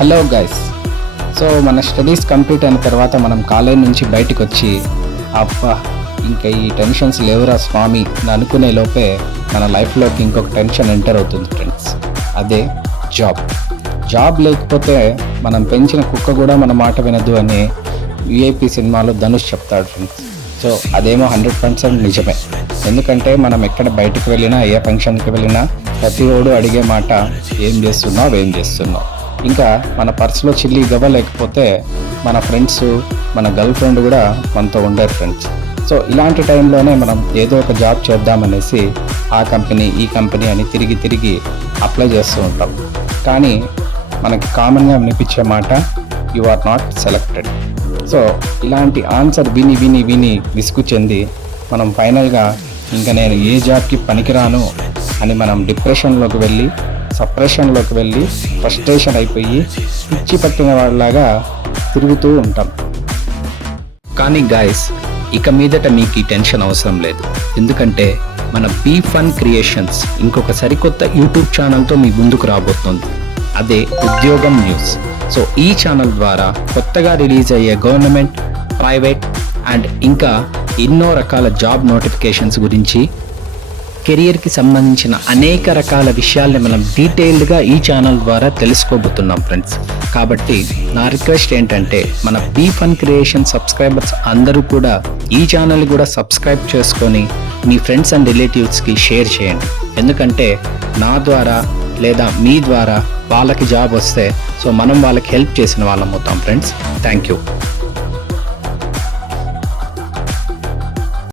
Hello guys. So మన studies complete అయిన తర్వాత మనం కాలేజ్ నుంచి బయటకు వచ్చి అబ్బా ఇంకా ఈ టెన్షన్స్ లేవురా స్వామి అని అనుకునే లోపే మన లైఫ్లోకి ఇంకొక టెన్షన్ ఎంటర్ అవుతుంది ఫ్రెండ్స్. అదే జాబ్ లేకపోతే మనం పెంచిన కుక్క కూడా మన మాట వినదు అని విఐపి సినిమాలో ధనుష్ చెప్తాడు ఫ్రెండ్స్. సో అదేమో 100% నిజమే. ఎందుకంటే మనం ఎక్కడ బయటకు వెళ్ళినా ఏ ఫంక్షన్కి వెళ్ళినా ప్రతి ఓడు అడిగే మాట ఏం చేస్తున్నావు. ఇంకా మన పర్సులో చిల్లి గవ్వ లేకపోతే మన ఫ్రెండ్స్ మన గర్ల్ ఫ్రెండ్ కూడా మనతో ఉండరు ఫ్రెండ్స్. సో ఇలాంటి టైంలోనే మనం ఏదో ఒక జాబ్ చేద్దామనేసి ఆ కంపెనీ ఈ కంపెనీ అని తిరిగి అప్లై చేస్తూ ఉంటాం. కానీ మనకి కామన్గా వినిపించే మాట you are not selected. So ఇలాంటి ఆన్సర్ విని విసుగు చెంది మనం ఫైనల్గా ఇంకా నేను ఏ జాబ్కి పనికిరాను అని మనం డిప్రెషన్లోకి వెళ్ళి సప్రెషన్లోకి వెళ్ళి ఫ్రస్ట్రేషన్ అయిపోయి పిచ్చి పట్టిన వాళ్ళలాగా తిరుగుతూ ఉంటాం. కానీ గాయస్, ఇక మీదట మీకు ఈ టెన్షన్ అవసరం లేదు. ఎందుకంటే మన బీ ఫన్ క్రియేషన్స్ ఇంకొక సరికొత్త యూట్యూబ్ ఛానల్తో మీ ముందుకు రాబోతుంది. అదే ఉద్యోగం న్యూస్. సో ఈ ఛానల్ ద్వారా కొత్తగా రిలీజ్ అయ్యే గవర్నమెంట్, ప్రైవేట్ అండ్ ఇంకా ఎన్నో రకాల జాబ్ నోటిఫికేషన్స్ గురించి, కెరియర్కి సంబంధించిన అనేక రకాల విషయాల్ని మనం డీటెయిల్డ్గా ఈ ఛానల్ ద్వారా తెలుసుకోబోతున్నాం ఫ్రెండ్స్. కాబట్టి నా రిక్వెస్ట్ ఏంటంటే మన బీ ఫన్ క్రియేషన్ సబ్స్క్రైబర్స్ అందరూ కూడా ఈ ఛానల్ కూడా సబ్స్క్రైబ్ చేసుకొని మీ ఫ్రెండ్స్ అండ్ రిలేటివ్స్కి షేర్ చేయండి. ఎందుకంటే నా ద్వారా లేదా మీ ద్వారా వాళ్ళకి జాబ్ వస్తే సో మనం వాళ్ళకి హెల్ప్ చేసిన వాళ్ళం అవుతాం ఫ్రెండ్స్. Thank you.